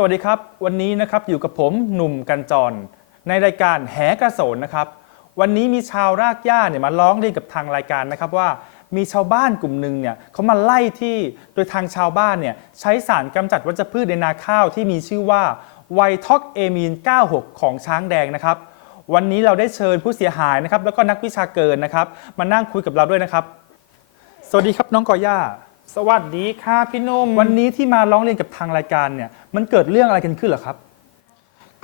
สวัสดีครับ วันนี้นะครับอยู่กับผมหนุ่มกันจร ในรายการแหกระโสนนะครับ วันนี้มีชาวรากหญ้าเนี่ยมาร้องเรียนกับทางรายการนะครับว่า มีชาวบ้านกลุ่มหนึ่งเนี่ยเขามาไล่ที่โดยทางชาวบ้านเนี่ยใช้สารกำจัดวัชพืชในนาข้าวที่มีชื่อว่าไวท็อกเอมีน 96 ของช้างแดงนะครับ วันนี้เราได้เชิญผู้เสียหายนะครับแล้วก็นักวิชาเกินนะครับ มานั่งคุยกับเราด้วยนะครับ สวัสดีครับน้องกอย่า สวัสดีค่ะพี่หนุ่มวันนี้ที่มาร้องเรียนกับทางรายการเนี่ย มันเกิดเรื่องอะไรกันขึ้นเหรอครับ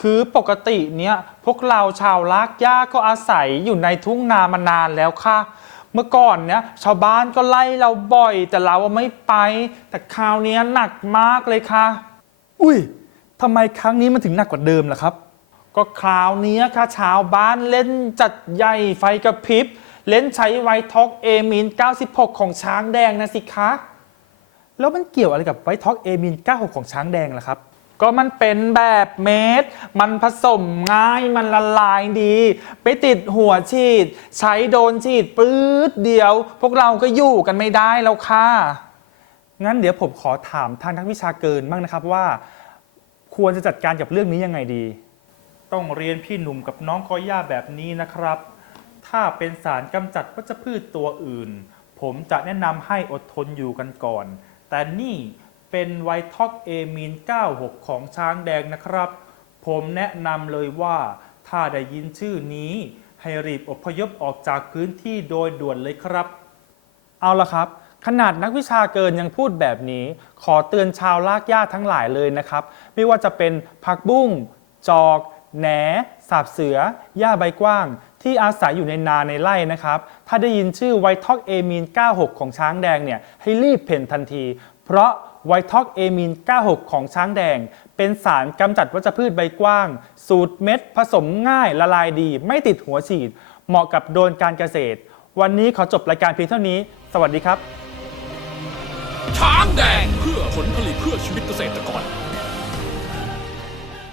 คือปกติเนี่ยพวกเราชาวลากย่าก็อาศัยอยู่ในทุ่งนามานานแล้วค่ะ เมื่อก่อนเนี่ยชาวบ้านก็ไล่เราบ่อย แต่เราไม่ไป แต่คราวเนี้ยหนักมากเลยค่ะ อุ้ยทำไมครั้งนี้มันถึงหนักกว่าเดิมล่ะครับ ก็คราวเนี้ยค่ะชาวบ้านเล่นจัดใหญ่ไฟกระพริบ เล่นใช้ไวท็อกเอมิน96 ของช้างแดงนะสิคะ แล้วมันเกี่ยวอะไรกับไวท์ท็อกเอมิน96 ของช้างแดงล่ะครับ ก็มันเป็นแบบเม็ด มันผสมง่าย มันละลายดี ไปติดหัวฉีด ใช้โดนฉีดปื๊ดเดียว พวกเราก็อยู่กันไม่ได้แล้วค่ะ งั้นเดี๋ยวผมขอถามทางนักวิชาเกินบ้างนะครับว่า ควรจะจัดการกับเรื่องนี้ยังไงดี ต้องเรียนพี่หนุ่มกับน้องกอย่าแบบนี้นะครับ ถ้าเป็นสารกำจัดวัชพืชตัวอื่น ผมจะแนะนำให้อดทนอยู่กันก่อน แต่นี่เป็นไวท็อกเอมีน 96 ของช้างแดงนะครับ ผมแนะนำเลยว่าถ้าได้ยินชื่อนี้ ให้รีบอพยพออกจากพื้นที่โดยด่วนเลยครับ เอาละครับ ขนาดนักวิชาเกินยังพูดแบบนี้ ขอเตือนชาวลากหญ้าทั้งหลายเลยนะครับ ไม่ว่าจะเป็นผักบุ้ง จอก แหน สาบเสือ หญ้าใบกว้าง ที่อาศัยอยู่ในนาในไร่นะครับ ถ้าได้ยินชื่อไวท็อกเอมีน 96 ของช้างแดงเนี่ยให้รีบเพ่นทันที เพราะไวท็อกเอมีน 96 ของช้างแดง เป็นสารกำจัดวัชพืชใบกว้าง สูตรเม็ด ผสมง่ายละลายดี ไม่ติดหัวฉีด เหมาะกับโดนการเกษตร วันนี้ขอจบรายการเพียงเท่านี้ สวัสดีครับ ช้างแดงเพื่อ